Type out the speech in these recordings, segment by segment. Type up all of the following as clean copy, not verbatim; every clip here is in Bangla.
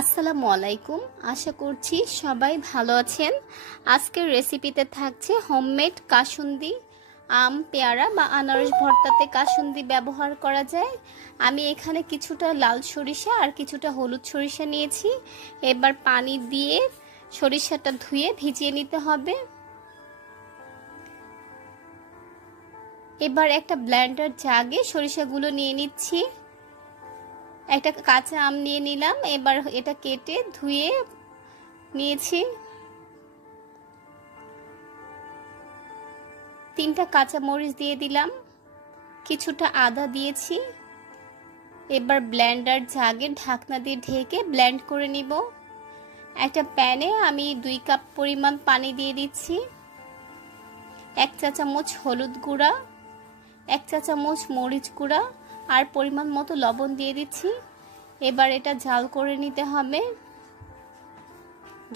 আসসালামু আলাইকুম। আশা করছি সবাই ভালো আছেন। আজকের রেসিপিতে থাকছে হোমমেড কাসুন্দি। আম, পেয়ারা বা আনারস ভর্তাতে কাসুন্দি ব্যবহার করা যায়। আমি এখানে কিছুটা লাল সরিষা আর কিছুটা হলুদ সরিষা নিয়েছি। এবার পানি দিয়ে সরিষাটা ধুয়ে ভিজিয়ে নিতে হবে। এবার একটা ব্লেন্ডার জাগে সরিষাগুলো নিয়ে নিচ্ছি। একটা কাঁচা আম নিয়ে নিলাম, এবার এটা কেটে ধুয়ে নিয়েছি। 3টা কাঁচা মরিচ দিয়ে দিলাম, কিছুটা আদা দিয়েছি। এবার ব্লেন্ডার জাগে ঢাকনা দিয়ে ঢেকে ব্লেন্ড করে নিব। একটা প্যানে আমি 2 কাপ পরিমাণ পানি দিয়ে দিচ্ছি। 1 চা চামচ হলুদ গুঁড়া, 1 চা চামচ মরিচ গুঁড়া আর পরিমাণ মতো লবণ দিয়ে দিচ্ছি। এবার এটা জাল করে নিতে হবে।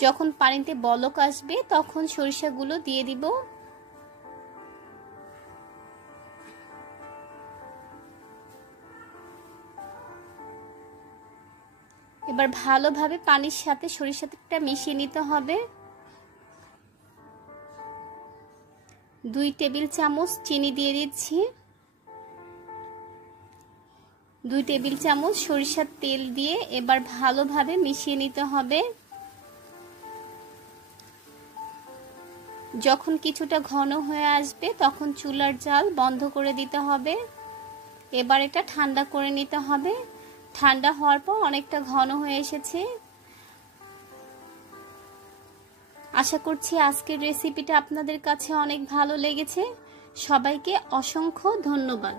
যখন পানিতে বলক আসবে তখন সরিষাগুলো দিয়ে দিব। এবার ভালোভাবে পানির সাথে সরিষাটা মিশিয়ে নিতে হবে। 2 টেবিল চামচ চিনি দিয়ে দিচ্ছি। 2 টেবিল চামচ সরিষার তেল দিয়ে এবার ভালোভাবে মিশিয়ে নিতে হবে। যখন কিছুটা ঘন হয়ে আসবে তখন চুলার জাল বন্ধ করে দিতে হবে। এবার এটা ঠান্ডা করে নিতে হবে। ঠান্ডা হওয়ার পর অনেকটা ঘন হয়ে এসেছে। আশা করছি আজকের রেসিপিটা আপনাদের কাছে অনেক ভালো লেগেছে। সবাইকে অসংখ্য ধন্যবাদ।